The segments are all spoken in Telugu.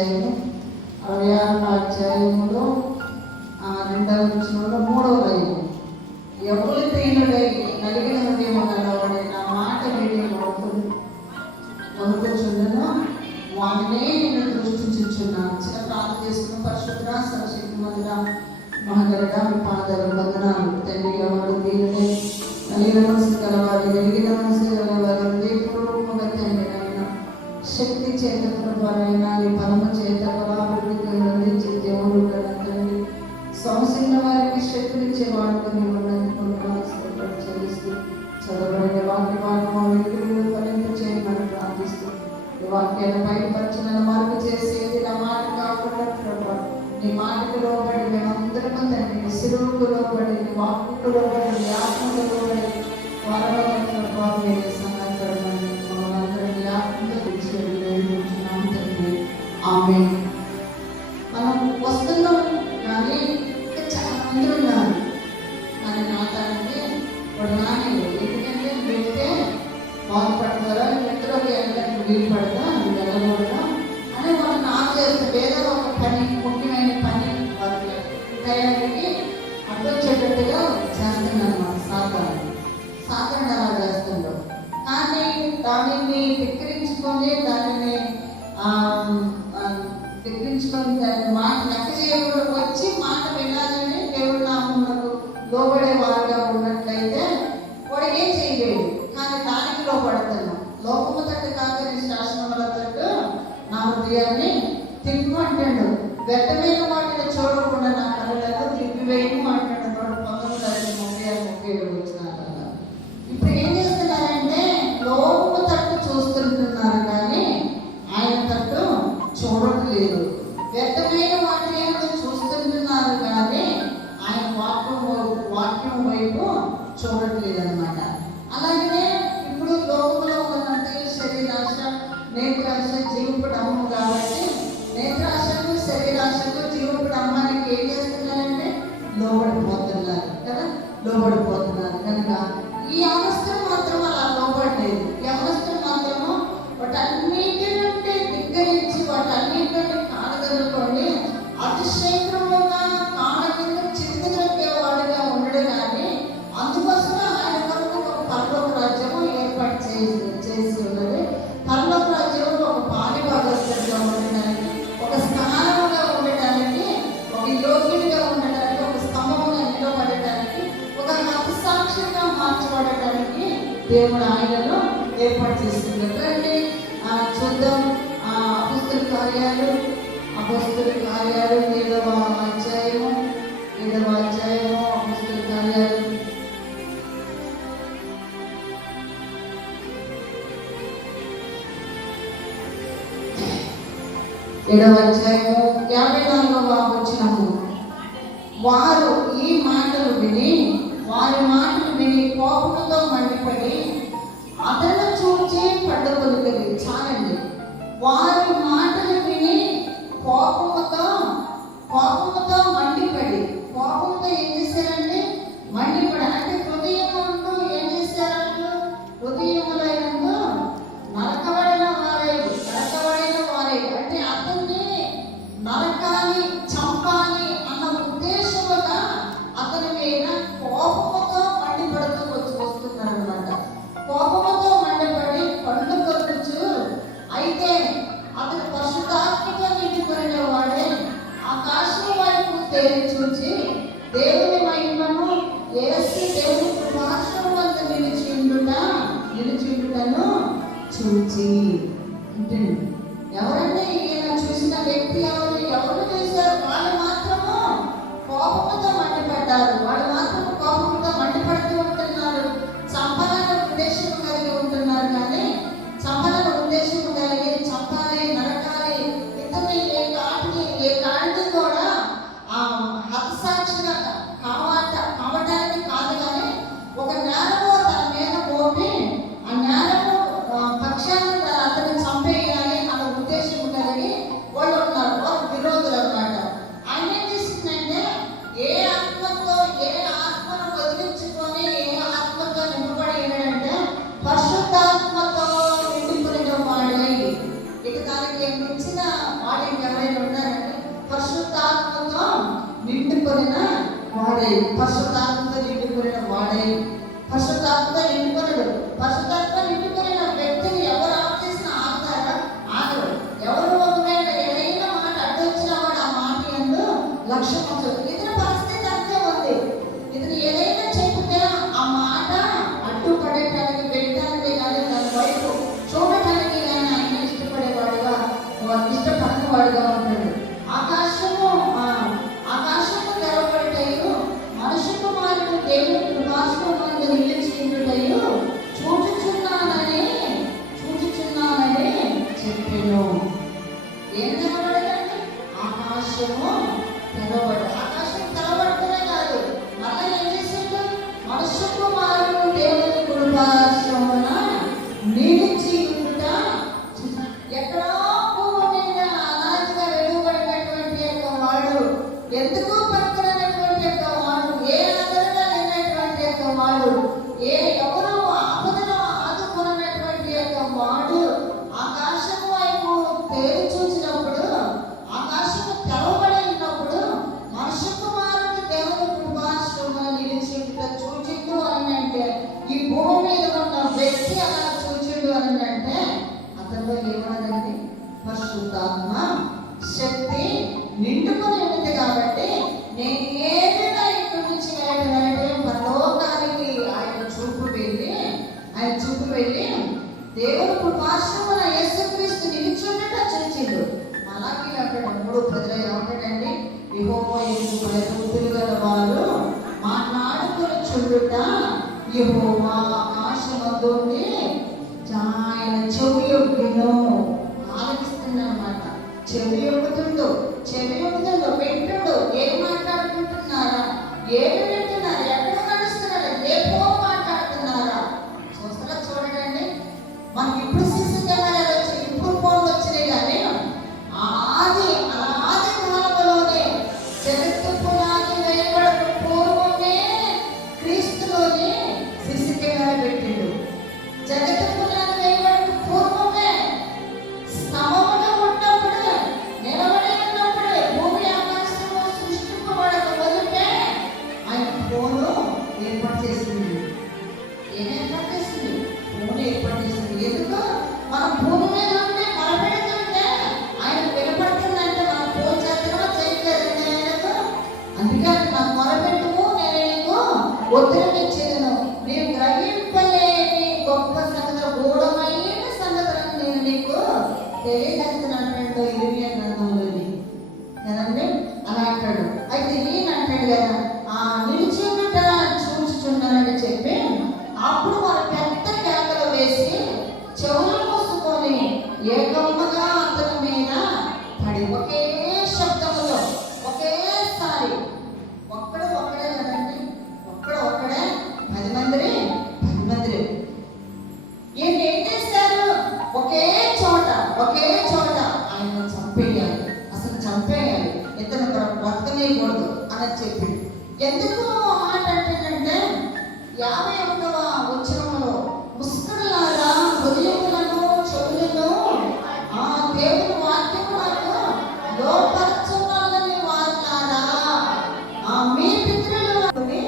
అధ్యాయము 66వ అధ్యాయములో 2వ వచనంలో 3వ లైను, ఎవరు తీనుడై కలిగిన హృదయము గలవాడై నా మాట విని వణుకుచుండునో వానినే నేను దృష్టించుచున్నాను. చిన్న ప్రార్థన చేసుకున్న పరిశుద్ధ సర్వశక్తి మందిర మహాగరుడ మీ పాదాలు వందనాలు తండ్రి. ఎవరు తీనుడై కలిగిన మనసు గలవాడు, వెలిగిన మనసు గలవాడు, హృదయపూర్వకంగా తండ్రి అయినా శక్తి చేత ద్వారా అయినా నీ పరమ చేత బలాభివృద్ధి అందించే దేవుడు కదా తండ్రి. సమస్యల వారికి శక్తినిచ్చే వాడుకొని చెల్లిస్తూ చదవబడిన వాక్యం ఫలింప చేయమని ప్రార్థిస్తూ ఈ వాక్యాన్ని బయటపరచిన మార్పు చేసేది నా మాట కాకుండా ప్రభావ నీ మాటకు లోబడి మేమందరం తండ్రి నీ సిరువుకు లోబడి నీ వాక్కుకు లోబడి నీ ఆత్మకు లోబడి వారలో ప్రభావం సహాయపడమని మనందరం నీ ఆత్మతో తెలుసుకుంటున్నాం తండ్రి. ఆమేన్. మనం వస్తున్నాం కానీ చాలా మంది ఉన్నారు కానీ నాటానికి వాడు నానేది. ఎందుకంటే వెళ్తే బాగుపడతారా ఇద్దరికి వెళ్ళడానికి వీలు పడదా నువ్వు వెళ్ళకూడదా అని వాళ్ళు నాకు చేస్తారు. ఏదో ఒక పని ముఖ్యమైన పని వారికి టయానికి అడ్డొచ్చేటట్టుగా చేస్తున్నాను సాధారణ అలా చేస్తుండ్రు. కానీ దానిని ధిక్కరించుకొని దానిని దాని మాట లెక్క చేయకుండా వచ్చి మాట వినాలని దేవుడు నామమునకు లోబడే వారుగా ఉన్నట్లయితే వాడికి ఏం చేయలేడు. కానీ దానికి లోపడుతున్నాం. లోకము తట్టు కాక నీ శాసనముల తట్టు నా హృదయాన్ని తిప్పు అంటాడు. వ్యర్థమైన వాటిని చూడకుండా నా కళ్ళలో తిప్పివేయము అంటాడు. 19:36-37 వచ్చినాక ఇప్పుడు ఏం చేస్తున్నారంటే లోకము తట్టు చూస్తుంటున్నారు కానీ ఆయన తట్టు చూడట్లేదు. వ్యర్థమైన వాటిని చూస్తుంటున్నారు కానీ ఆయన వాక్యం వైపు చూడట్లేదు అనమాట. అలాగనే ఇప్పుడు లోకంలో ఉన్నంత శరీరాశ నేత్రాశ జీవపు డమ్మం కాబట్టి నేత్రాశకు శరీరాశకు జీవపు డమ్మానికి ఏం చేస్తున్నారంటే లోబడిపోతున్నారు కదా, లోబడిపోతున్నారు. కనుక ఈ అవస్థను మాత్రం అలా లోబడలేదు. ఈ అవస్థను మాత్రము వాటన్నిటి నుండి ధిక్కరించి వాటన్నిటిని కాడగలుగుకొని అతిశీఘ్రముగా కాళ్ళ కింద చిత్తగలిగేవాడుగా ఉండడు. కానీ అందుకోసం ఆయన కొరకు ఒక పరలోక రాజ్యము ఏర్పాటు చేసి ఉన్నది. పరలోక రాజ్యము ఒక పాలిభాగస్తుడిగా ఉండడానికి, ఒక స్థానముగా ఉండడానికి, ఒక యోగ్యుడిగా ఉండడానికి, ఒక స్తంభముగా నిలబడటానికి, ఒక హతసాక్షిగా మార్చబడటానికి దేవుడు ఆయనను ఏర్పాటు చేస్తుంది. రండి చూద్దాం. అపొస్తలుల కార్యాలు 7వ అధ్యాయము అపొస్తలుల కార్యాలు 7వ అధ్యాయము 54వ వచనము. వారు ఈ మాటలు విని కోపంతో మండిపడి అతను చూచి పడ్డకొలికది. చాలండి. వారి మాటలు విని కోపంతో మండిపడి, కోపంతో ఏం చేశారంటే మండిపడి అంటే హృదయముంటూ ఏం చేశారంటూ హృదయములైనందు నరకబడిన వారే అంటే అతన్ని నరకాలి చంపాలి అన్న ఉద్దేశముగా అతని మీద కోపముతో మండిపడుతూ వస్తున్నారు అనమాట. కోపముతో మండిపడి పండ్లు కొరుకుచు అయితే అతను పరిశుద్ధాత్మగా నిండిపోయిన వాడే ఆకాశం వైపు తేరి చూచి దేవుని మహిమను యేసు దేవుని కృపాసనం వద్ద నిలిచిండుటను చూచి. ఎవరంటే ఈయన చూసిన వ్యక్తి ఎవరు చూశారు? వాళ్ళు మాత్రము కోపంతో మండిపడ్డారు. వాళ్ళు మాత్రము కోపంతో మండిపడుతూ ఉంటున్నారు. చంపాలనే ఉద్దేశం కలిగి ఉంటున్నారు. కానీ చంపాలనే ఉద్దేశం కలిగి చంపాలి, నరకాలి, ఇతరులు ఏ కాడిని కూడా హతసాక్షిగా కావటానికి కాదు. కానీ ఒక నేరము తన మీద మోపి ఆ నేరము పక్షాన్ని అతన్ని చంపేయాలి అన్న ఉద్దేశం కలిగి వాళ్ళు ఉన్నారు. వాళ్ళు విరోధులు అన్నమాట. ఆయన ఏం చేసిందంటే ఏ ఆత్మతో ఏ నిండుకొనిన వాడై, పరిశుద్ధాత్మతో నిండుకొనిన వాడై. పరిశుద్ధాత్మతో నిండుకొనడు. పరిశుద్ధాత్మ నిండుకొనిన వ్యక్తిని ఎవరు ఆఫ్ చేసినా ఆగుతారా? ఆగరు. ఎవరు ఒకవేళ ఏదైనా మాట అడ్డు వచ్చినా వాడు ఆ మాట యందు లక్ష్యం ఉంచదు. ఇతని పరిస్థితి అంతే ఉంది. ఇతను ఏదైనా చెప్తే ఆ మాట అడ్డుపడటానికి వెళ్ళటానికి కానీ దాని వైపు చూడటానికి కానీ ఆయన ఇష్టపడేవాడుగా, ఇష్టపడనివాడుగా ఉంటాడు. ఆకాశము తెరవబడటయు మనుష్య కుమారుడు దేవుని కృపాసనమందు నిలిచియుండుటయు చూచుచున్నానని చెప్పెను. ఏం తెరవబడదండి? ఆకాశము తెరవబడ. ఆకాశం తెరవబడటమే కాదు, మళ్ళీ ఏం చేసిండు? మనుష్య కుమారుడు దేవుని కృపాసనమున నిలిచియుండుట. ఎక్కడో భూమి మీద అనాదిగా వెలువబడినటువంటి యొక్క వాడు, ఎందుకు పనికిరానటువంటి యొక్క వాడు, ఏ ఆదరణ లేనటువంటి యొక్క వాడు, ఎవరు ఆపదలో ఆదుకున్నటువంటి యొక్క వాడు ఆకాశం వైపు తేరి చూసినప్పుడు, ఆకాశము తెరవబడి ఉన్నప్పుడు మనుష్య కుమారుడు దేవుని కృపాసనమున నిలిచియుండుట చూచిండు అని అంటే, ఈ భూమి మీద ఉన్న వ్యక్తి అలా చూచిండు అని అంటే అతనిలో ఏమన్నదండి? పరిశుద్ధాత్మ శక్తి నిండుకొని ఉంది. కాబట్టి నేను ఏదైనా ఇక్కడి నుంచి వెళ్ళాలంటే పరలోకానికి ఆయన చూపు వెళ్ళి దేవుని కృపాసనమున యేసుక్రీస్తు నిలిచుండట చూచిండు. అలాగే అంటాడు 3:10 ఏమంటాడండి? యెహోవా యందు భయభక్తులు గల వారు మాట్లాడుకొనుచుండుట యెహోవా ఆకాశమందుండి ఆయన చెవి యొగ్గును. ఆలకిస్తుందన్నమాట. చెవి యొగ్గుతుండు వింటుడు. ఏం మాట్లాడుకుంటున్నారా? ఏమి వింటున్నారు? ఎక్కడ నడుస్తున్నారా? ఏ ఫోన్ మాట్లాడుతున్నారా? చూస్తారా? చూడండి, మనకి ఇప్పుడు సీసీ కెమెరాలు వచ్చాయి, ఇప్పుడు ఫోన్లు వచ్చినాయి. కానీ ఆది కాలంలోనే జగత్తు పునాది వేయబడక పూర్వమే క్రీస్తులోనే సీసీ కెమెరా పెట్టిండు. జగత్తు పునాది వేయబడక పూర్వమే స్తమముగా ఉన్నప్పుడే, నిలబడి ఉన్నప్పుడే, భూమి ఆకాశము సృష్టింపబడక మొదటే ఆయన ఫోను ఏర్పాటు చేసింది. ఏర్పాటు చేసింది? ఫోన్ ఏర్పాటు చేసింది. ఎందుకు? మనం భూమి మీద ఉంటే మొరపెడుతుంటే ఆయన వినపడుతుందంటే మనం ఫోన్ చేస్తున్నామో చేయట్లేదండి ఆయనకు. అందుకే నాకు మొరపెట్టుము, నేను నీకు ఉత్తరం ఇచ్చేదను, నీవు గ్రహింపలేని గొప్ప సంగతులు, గూఢమైన సంగతులను నేను నీకు తెలియజేస్తున్నాడు. ఇర్మియా గ్రంథంలోని కదండి అలా అంటాడు. అయితే ఈయన అంటాడు కదా, నిలిచియుండుట చూచుచున్నానని చెప్పి అప్పుడు వారు పెద్ద కేకలు వేసి చెవులు మూసుకొని ఏకమ్మగా అతని మీద పడి ఒకే శబ్దములో ఒకేసారి ఒక్కడే కదండి, ఒక్కడే 10 మంది ఈయన ఏం చేశారు? ఒకే చోట ఆయన చంపేయాలి, అసలు చంపేయాలి, ఇతను బ్రతకనేయకూడదు అని చెప్పి. ఎందుకు మాట అంటేనంటే 51వ వచనంలో ముస్కులారా హృదయములను చెవులను దేవుని వాక్యములను లోపరచువాలని వారులారా మీ పితరులని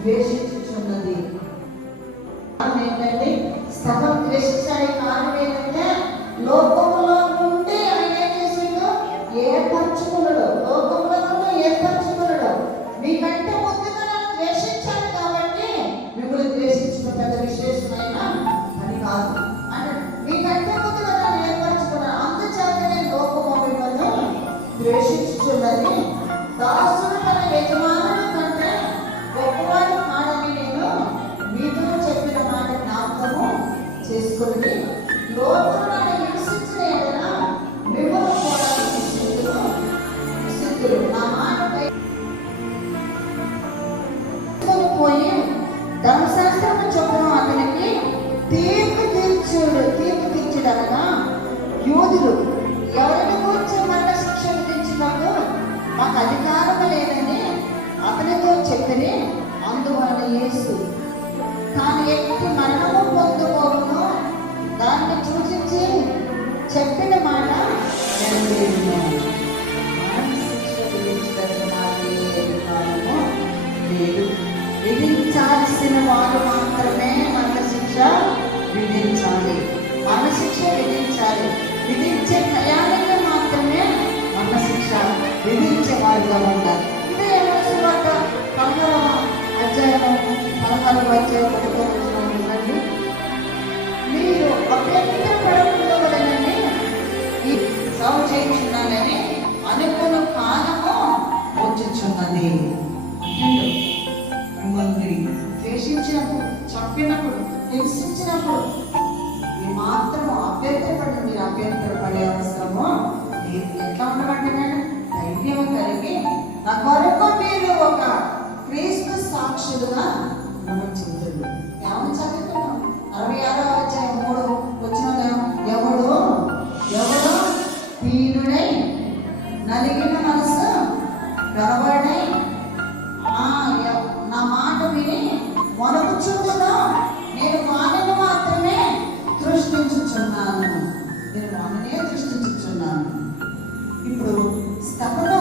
ద్వేషించుచున్నది. ఏంటంటే సగం ద్వేషించడానికి కారణం ఏంటంటే లోకములో నుండి ఆయన ఏం చేసిండు? ఏర్పరచుకున్నాడు. లోకంలో నుండి ఏర్పరచుకున్నాడు. మీకంటే ముందుగా నన్ను ద్వేషించాడు కాబట్టి మిమ్మల్ని ద్వేషించిన పెద్ద విశేషమైన పని కాదు అంటే మీకంటే ముందుగా నన్ను ఏర్పరచుకున్నాడు. అందుచేతనే లోకము మిమ్మల్ని ద్వేషించుచున్నది. దాసుడు తన యజమానుడి కంటే గొప్పవాడు కాడని నేను మీతో చెప్పిన మాట జ్ఞాపకము చేసుకొని లోకము నన్ను హింసించిన ఎడల మిమ్మల్ని కూడా హింసించుదురు. నా మాటపై పోయి ధర్మశాస్త్రము చొప్పున అతనికి తీర్పు తీర్చుడనగా యూదులు ఎవరిని కూర్చో మరణ శిక్ష విధించినప్పుడు మాకు అధికారం లేదని అతనితో చెప్పని. అందువలన యేసు తాను ఎట్టి మరణము పొందుకోవును దాన్ని సూచించి చెప్పిన మాట నెరవేరును. మరణ శిక్ష విధించడం నాకే అది అంటాడు, మిమ్మల్ని ద్వేషించినప్పుడు, చంపినప్పుడు, హింసించినప్పుడు మీరు మాత్రం అభ్యంతరపడి, మీరు అభ్యంతరపడే అవసరము లేదు. ఎట్లా ఉండమంటున్నాడు? ధైర్యం కలిగి నా కొరకు మీరు ఒక క్రీస్తు సాక్షులుగా నమ్మచింది. ఏమని చదువుతున్నాం? 66వ అధ్యాయం 3 వచ్చిన ఎవడు దీనుడై నలిగిన మనసు గలవాడై నా మాట విని వణుకుచుండును, నేను వాణిని మాత్రమే దృష్టించుచున్నాను. నేను వాణినే దృష్టించుచున్నాను. ఇప్పుడు స్తపన